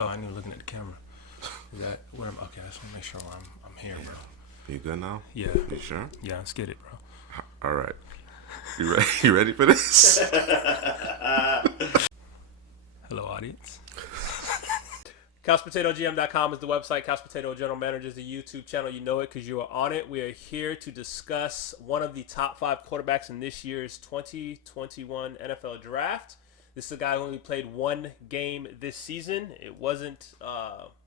Oh, I knew looking at the camera. Is that where I'm? Okay, I just want to make sure I'm here, bro. You good now? Yeah. You sure? Yeah, let's get it, bro. All right. You ready? You ready for this? Hello, audience. CouchPotatoGM.com is the website. Couch Potato General Manager is the YouTube channel. You know it because you are on it. We are here to discuss one of the top 5 quarterbacks in this year's 2021 NFL Draft. This is a guy who only played one game this season. It wasn't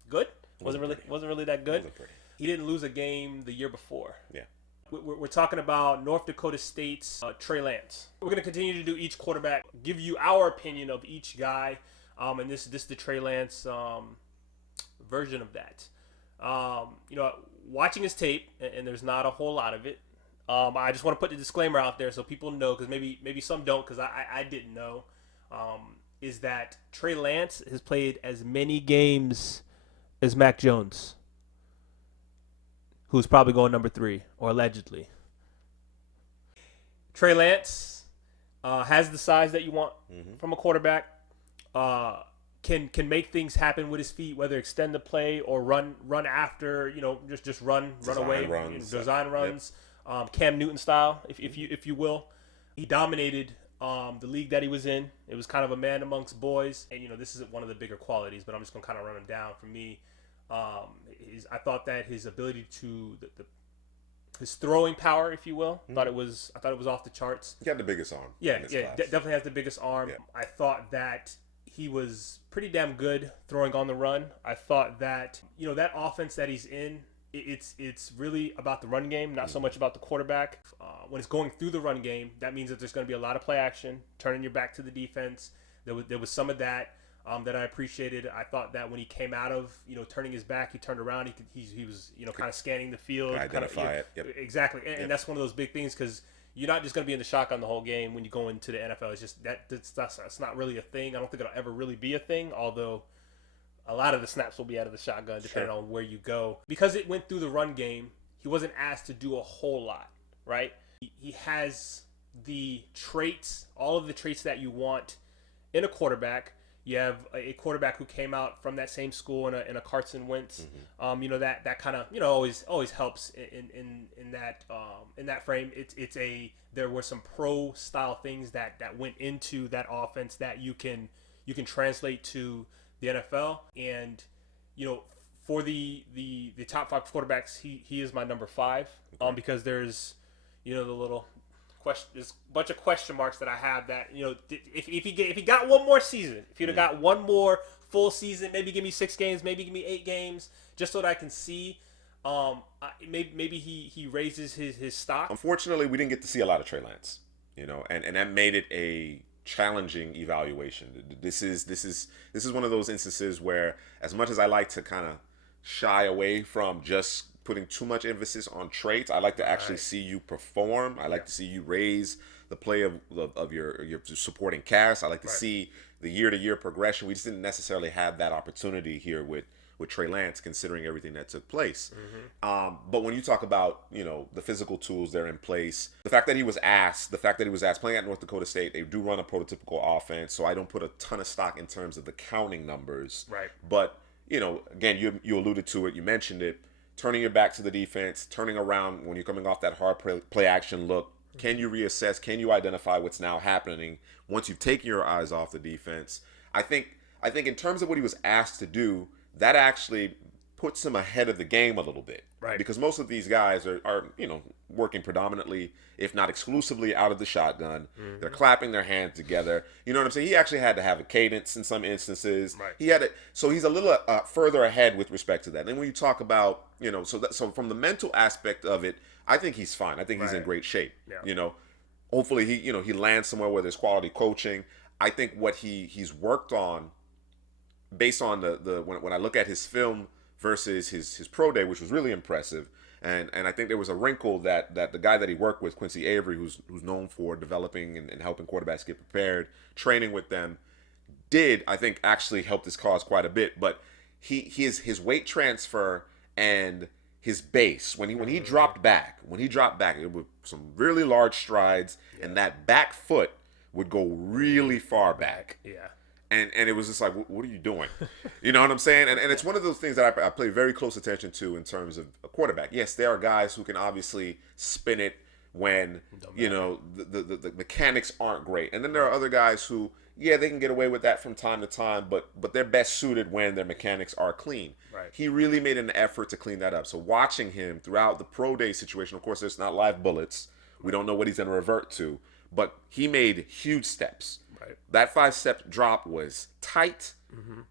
good. Wasn't really that good. He didn't lose a game the year before. Yeah. We're talking about North Dakota State's Trey Lance. We're going to continue to do each quarterback, give you our opinion of each guy, and this is the Trey Lance version of that. Watching his tape, and there's not a whole lot of it. I just want to put the disclaimer out there so people know, because maybe some don't, because I didn't know. Is that Trey Lance has played as many games as Mac Jones, who's probably going number 3, or allegedly. Trey Lance has the size that you want from a quarterback. Can make things happen with his feet, whether extend the play or run after, just run away, design runs, Cam Newton style, if you will. He dominated the league that he was in. It was kind of a man amongst boys, and this isn't one of the bigger qualities, but I'm just gonna kind of run him down. For me, I thought that his ability to his throwing power, if you will, I thought it was off the charts. He had the biggest arm. Definitely has the biggest arm. Yeah. I thought that he was pretty damn good throwing on the run. I thought that that offense that he's in, it's really about the run game, not so much about the quarterback. When it's going through the run game, that means that there's going to be a lot of play action, turning your back to the defense. There was some of that that I appreciated. I thought that when he came out of turning his back, he turned around. He was kind of scanning the field, identify it. Yep. Exactly, and that's one of those big things, because you're not just going to be in the shotgun the whole game when you go into the NFL. It's just that's not really a thing. I don't think it'll ever really be a thing, although a lot of the snaps will be out of the shotgun depending on where you go. Because it went through the run game, he wasn't asked to do a whole lot, right? He has the traits, all of the traits that you want in a quarterback. You have a quarterback who came out from that same school in a Carson Wentz. That kind of always helps in that frame. There were some pro style things that went into that offense that you can translate to the NFL. And for the top 5 quarterbacks, he is my number 5. Because there's the little question, there's a bunch of question marks that I have, that if he got one more season, if he'd have got one more full season, maybe give me 6 games, maybe give me 8 games, just so that I can see. Maybe he raises his stock. Unfortunately, we didn't get to see a lot of Trey Lance, and that made it a challenging evaluation. This is one of those instances where, as much as I like to kind of shy away from just putting too much emphasis on traits, I like to actually see you perform. I like to see you raise the play of your supporting cast. I like to see the year-to-year progression. We just didn't necessarily have that opportunity here with Trey Lance, considering everything that took place. But when you talk about the physical tools that are in place, the fact that he was asked playing at North Dakota State, they do run a prototypical offense, so I don't put a ton of stock in terms of the counting numbers. Right. But again, you alluded to it, you mentioned it. Turning your back to the defense, turning around when you're coming off that hard play action look. Can you reassess? Can you identify what's now happening once you've taken your eyes off the defense? I think in terms of what he was asked to do, that actually puts him ahead of the game a little bit. Right. Because most of these guys are working predominantly, if not exclusively, out of the shotgun. They're clapping their hands together. You know what I'm saying? He actually had to have a cadence in some instances. Right. So he's a little further ahead with respect to that. And when you talk about, so from the mental aspect of it, I think he's fine. I think he's in great shape. Yeah. Hopefully he lands somewhere where there's quality coaching. I think what he's worked on, based on when I look at his film versus his pro day, which was really impressive, and I think there was a wrinkle that the guy that he worked with, Quincy Avery, who's known for developing and helping quarterbacks get prepared, training with them, did, I think, actually helped his cause quite a bit. But his weight transfer and his base, when he dropped back, it was some really large strides, and that back foot would go really far back. Yeah. And it was just like, what are you doing? You know what I'm saying? And it's one of those things that I pay very close attention to in terms of a quarterback. Yes, there are guys who can obviously spin it when, you know, the mechanics aren't great. And then there are other guys who, yeah, they can get away with that from time to time, but they're best suited when their mechanics are clean. Right. He really made an effort to clean that up. So watching him throughout the pro day situation, of course, there's not live bullets. We don't know what he's going to revert to, but he made huge steps. Right. That 5-step drop was tight.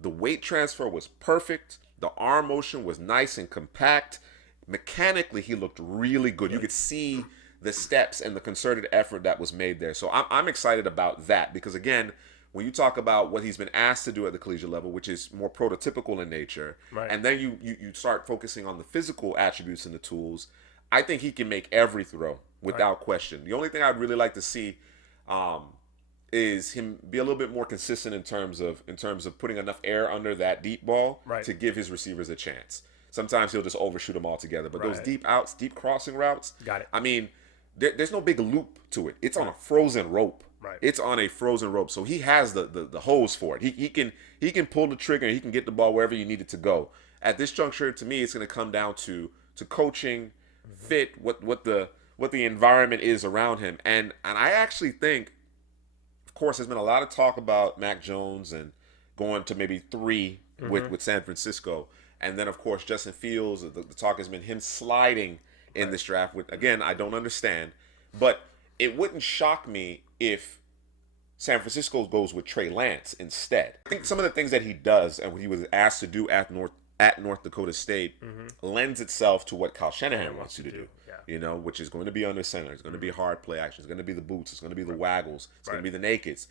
The weight transfer was perfect. The arm motion was nice and compact. Mechanically, he looked really good. You could see the steps and the concerted effort that was made there. So I'm excited about that because, again, when you talk about what he's been asked to do at the collegiate level, which is more prototypical in nature, and then you start focusing on the physical attributes and the tools, I think he can make every throw without question. The only thing I'd really like to see is him be a little bit more consistent in terms of putting enough air under that deep ball to give his receivers a chance. Sometimes he'll just overshoot them altogether. But those deep outs, deep crossing routes, I mean, there's no big loop to it. It's on a frozen rope. It's on a frozen rope. So he has the hose for it. He can pull the trigger and he can get the ball wherever you need it to go. At this juncture, to me, it's going to come down to coaching, fit, what the environment is around him. And I actually think, of course, there's been a lot of talk about Mac Jones and going to maybe 3 with San Francisco. And then, of course, Justin Fields, the talk has been him sliding in this draft. Again, I don't understand. But it wouldn't shock me if San Francisco goes with Trey Lance instead. I think some of the things that he does and what he was asked to do at North Dakota State lends itself to what Kyle Shanahan wants you to do. You know, which is going to be under center. It's going to be hard play action. It's going to be the boots. It's going to be the waggles. It's going to be the nakeds.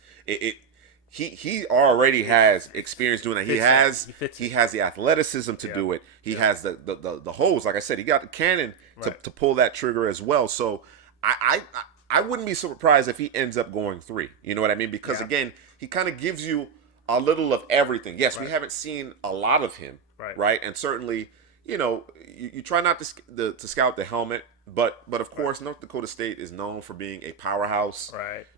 He already has experience doing that. He has the athleticism to do it. He has the hose. Like I said, he got the cannon to pull that trigger as well. So I wouldn't be surprised if he ends up going 3. You know what I mean? Because again, he kind of gives you a little of everything. Yes, we haven't seen a lot of him, right? And certainly, you know, you try not to scout the helmet. But of course, North Dakota State is known for being a powerhouse.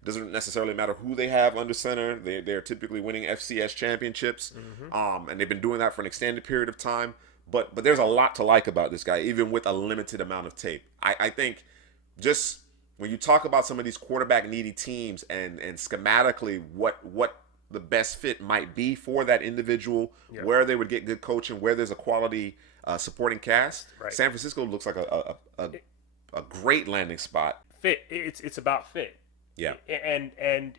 Doesn't necessarily matter who they have under center. They're typically winning FCS championships, and they've been doing that for an extended period of time. But there's a lot to like about this guy, even with a limited amount of tape. I think just when you talk about some of these quarterback needy teams and schematically what the best fit might be for that individual, where they would get good coaching, where there's a quality supporting cast, San Francisco looks like a great landing spot. Fit. It's about fit. Yeah. And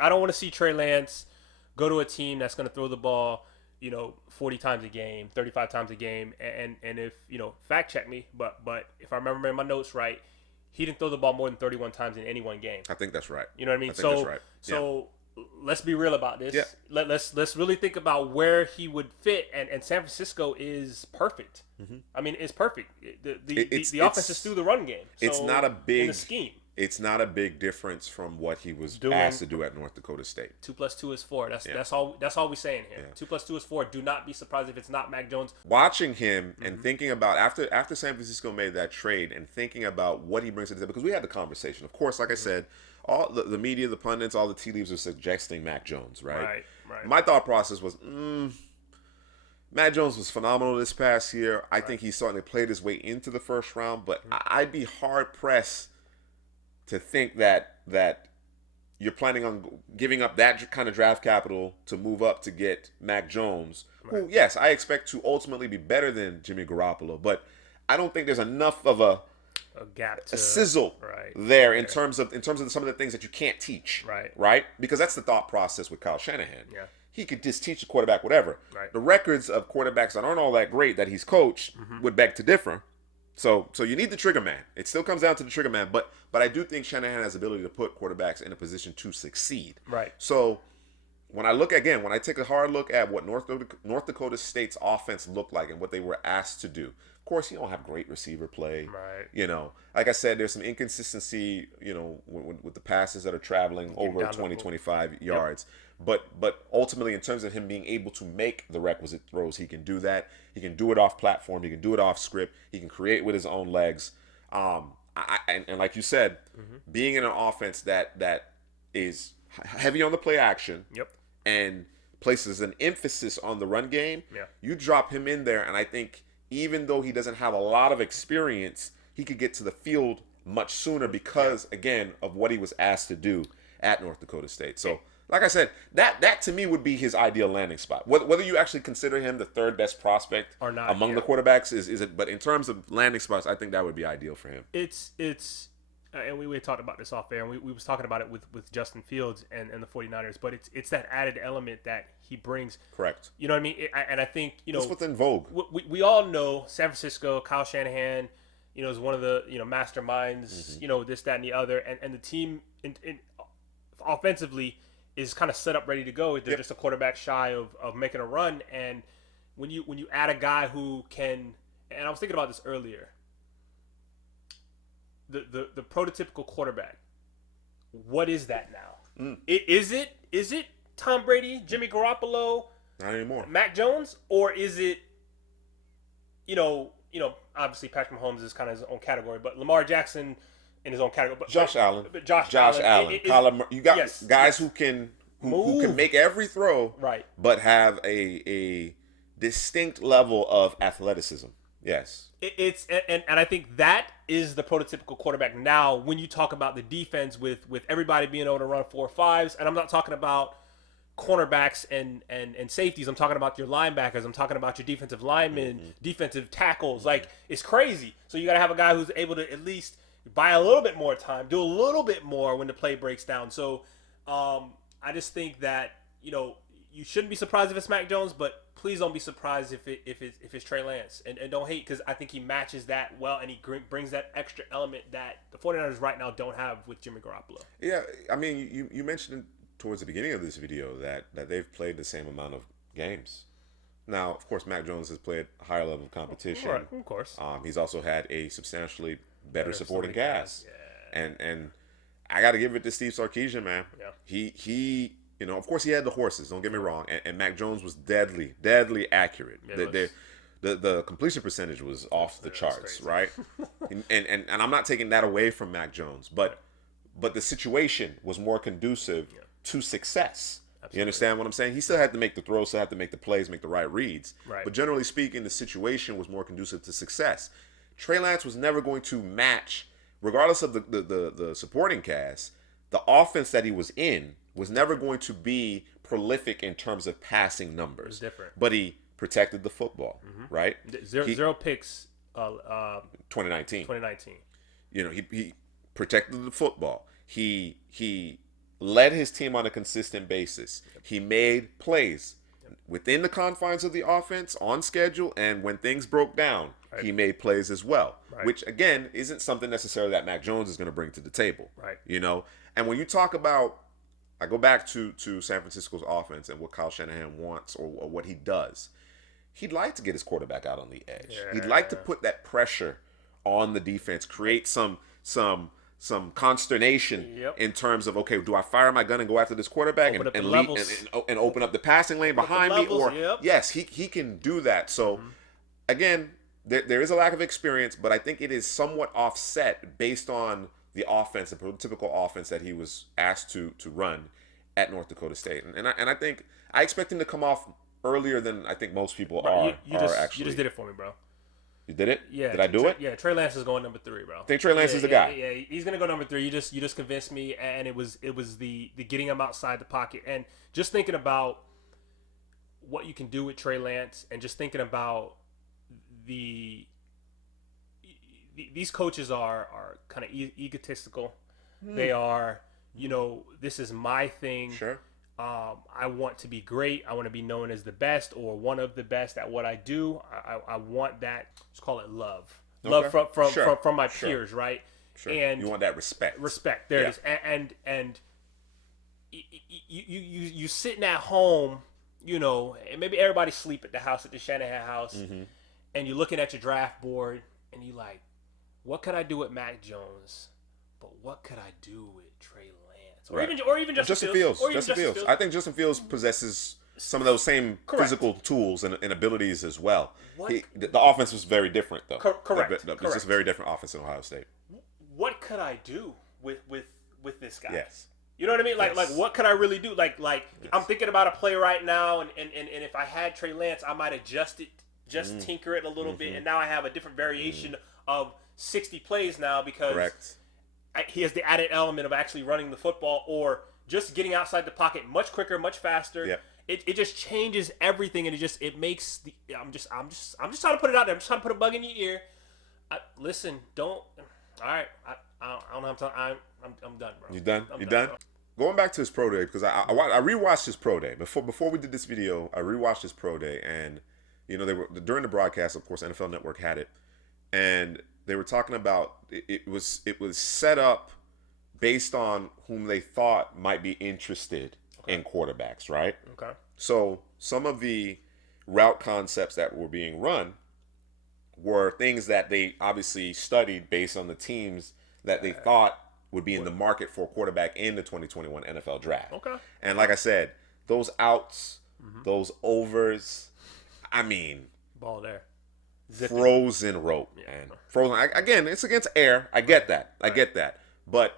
I don't want to see Trey Lance go to a team that's going to throw the ball, 40 times a game, 35 times a game. And if, fact check me, but if I remember in my notes right, he didn't throw the ball more than 31 times in any one game. I think that's right. You know what I mean? That's right. So let's be real about this. Yeah. Let's really think about where he would fit, and San Francisco is perfect. I mean, it's perfect. The offense is through the run game. So it's not a big in the scheme. It's not a big difference from what he was asked to do at North Dakota State. 2 + 2 is 4. That's all we're saying here. 2 + 2 is 4. Do not be surprised if it's not Mac Jones. Watching him and thinking about after San Francisco made that trade and thinking about what he brings to the table, because we had the conversation. Of course, like I said, all the media, the pundits, all the tea leaves are suggesting Mac Jones, right? My thought process was, Mac Jones was phenomenal this past year. I think he's starting to play his way into the first round, but I'd be hard pressed to think that you're planning on giving up that kind of draft capital to move up to get Mac Jones, who, yes, I expect to ultimately be better than Jimmy Garoppolo, but I don't think there's enough of a gap, a sizzle there in terms of some of the things that you can't teach, right? Because that's the thought process with Kyle Shanahan. He could just teach a quarterback whatever. The records of quarterbacks that aren't all that great that he's coached would beg to differ. So you need the trigger man. It still comes down to the trigger man, but I do think Shanahan has the ability to put quarterbacks in a position to succeed. So when I take a hard look at what North Dakota State's offense looked like and what they were asked to do. Of course, you don't have great receiver play. Like I said, there's some inconsistency, with the passes that are traveling over 20, 25 yards. But ultimately, in terms of him being able to make the requisite throws, he can do that. He can do it off platform. He can do it off script. He can create with his own legs. And like you said, being in an offense that is heavy on the play action, and places an emphasis on the run game. Yeah. You drop him in there, and I think even though he doesn't have a lot of experience, he could get to the field much sooner because, again, of what he was asked to do at North Dakota State. So, like I said, that to me would be his ideal landing spot. Whether you actually consider him the third best prospect or not among the quarterbacks is it. But in terms of landing spots, I think that would be ideal for him. It's and we talked about this off air, and we was talking about it with Justin Fields and the 49ers, but it's that added element that he brings. Correct. You know what I mean? And I think, that's what's in vogue. We all know San Francisco, Kyle Shanahan, is one of the, masterminds, this, that, and the other. And the team in offensively is kind of set up, ready to go. They're just a quarterback shy of making a run. And when you add a guy who can, and I was thinking about this earlier, the prototypical quarterback, what is that now? Is it Tom Brady, Jimmy Garoppolo, not anymore, Mac Jones, or is it, obviously Patrick Mahomes is kind of his own category, but Lamar Jackson in his own category, but Josh Allen, Allen. You got guys who can make every throw, right, but have a distinct level of athleticism. Yes. And I think that is the prototypical quarterback now when you talk about the defense with everybody being able to run 4.5s, and I'm not talking about cornerbacks and safeties. I'm talking about your linebackers. I'm talking about your defensive linemen, defensive tackles. Like, it's crazy. So you got to have a guy who's able to at least buy a little bit more time, do a little bit more when the play breaks down. So I just think that, you shouldn't be surprised if it's Mac Jones, but please don't be surprised if it's Trey Lance. And don't hate, because I think he matches that well, and he brings that extra element that the 49ers right now don't have with Jimmy Garoppolo. Yeah, I mean, you mentioned towards the beginning of this video that they've played the same amount of games. Now, of course, Mac Jones has played a higher level of competition. Right, of course. He's also had a substantially better supporting cast. Yeah. And I got to give it to Steve Sarkisian, man. Yeah. He of course he had the horses, don't get me wrong, and Mac Jones was deadly accurate. The completion percentage was off the charts, right? and I'm not taking that away from Mac Jones, but the situation was more conducive to success. Absolutely. You understand what I'm saying? He still had to make the throws, still had to make the plays, make the right reads. Right. But generally speaking, the situation was more conducive to success. Trey Lance was never going to match, regardless of the supporting cast, the offense that he was in was never going to be prolific in terms of passing numbers. It was different. But he protected the football, right? Zero picks. 2019. 2019. He protected the football. He led his team on a consistent basis. He made plays within the confines of the offense, on schedule, and when things broke down, he made plays as well. Right. Which again isn't something necessarily that Mac Jones is going to bring to the table. Right. And when you talk about, I go back to San Francisco's offense and what Kyle Shanahan wants or what he does. He'd like to get his quarterback out on the edge. Yeah. He'd like to put that pressure on the defense, create some consternation in terms of, okay, do I fire my gun and go after this quarterback and open up the passing lane behind me? Or yes, he can do that. So again, there is a lack of experience, but I think it is somewhat offset based on the offense, the prototypical offense that he was asked to run at North Dakota State. And I think I expect him to come off earlier than I think most people are. You just did it for me, bro. You did it? Yeah. Did I do it? Yeah, Trey Lance is going number 3, bro. Think Trey Lance is the guy? Yeah, he's gonna go number 3. You just convinced me, and it was the getting him outside the pocket, and just thinking about what you can do with Trey Lance, and just thinking about these coaches are kind of egotistical. They are, this is my thing. Sure. I want to be great. I want to be known as the best or one of the best at what I do. I want that. Let's call it love. Okay. Love from my peers, right? Sure. And you want that respect. Respect. There it is. And you sitting at home, and maybe everybody sleep at the house, at the Shanahan house, and you're looking at your draft board, and you're like, what could I do with Mac Jones? But what could I do with Trey Lance? Or even Justin Fields. Justin Fields. I think Justin Fields possesses some of those same physical tools and abilities as well. The offense was very different, though. Correct. It's just a very different offense in Ohio State. What could I do with this guy? Yes. You know what I mean? Like, Yes. like what could I really do? Like, I'm thinking about a play right now, and if I had Trey Lance, I might adjust it, just tinker it a little bit, and now I have a different variation of 60 plays now because Correct. he has the added element of actually running the football or just getting outside the pocket much quicker, much faster. Yep. It just changes everything, and it makes the. I'm just trying to put it out there. I'm just trying to put a bug in your ear. Listen, don't. All right, I don't have time. I'm done, bro. You done? I'm You done? bro. Going back to his pro day, because I rewatched his pro day before we did this video. I rewatched his pro day, and they were during the broadcast. Of course, NFL Network had it, and they were talking about it was set up based on whom they thought might be interested in quarterbacks, right? Okay. So some of the route concepts that were being run were things that they obviously studied based on the teams that they thought would be in the market for a quarterback in the 2021 NFL draft. Okay. And like I said, those outs, those overs, I mean, Ball there. frozen rope, man. Frozen. Again, it's against air. I get that. I get that. But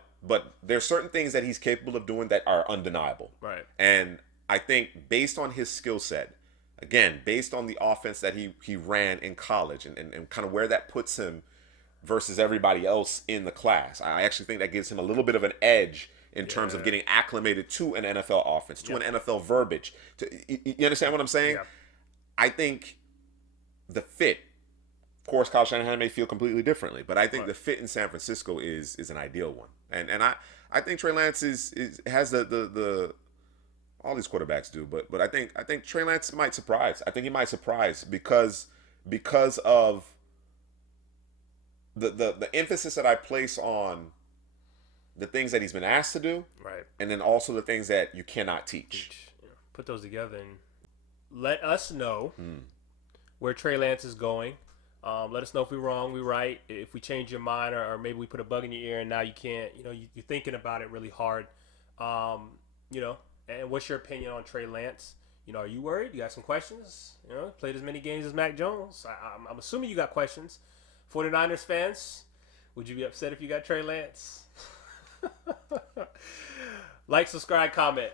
there's certain things that he's capable of doing that are undeniable. Right. And I think based on his skill set, again, based on the offense that he ran in college and kind of where that puts him versus everybody else in the class, I actually think that gives him a little bit of an edge in terms of getting acclimated to an NFL offense, to an NFL verbiage. You understand what I'm saying? Yeah. I think the fit, of course, Kyle Shanahan may feel completely differently, but I think the fit in San Francisco is an ideal one. And I think Trey Lance has the all these quarterbacks do, but I think Trey Lance might surprise. I think he might surprise because of the emphasis that I place on the things that he's been asked to do, Right. and then also the things that you cannot teach. Put those together and let us know where Trey Lance is going. Let us know if we're wrong, we're right. If we change your mind, or maybe we put a bug in your ear and now you can't. You're thinking about it really hard. And what's your opinion on Trey Lance? Are you worried? You got some questions? Played as many games as Mac Jones. I'm assuming you got questions. 49ers fans, would you be upset if you got Trey Lance? Like, subscribe, comment.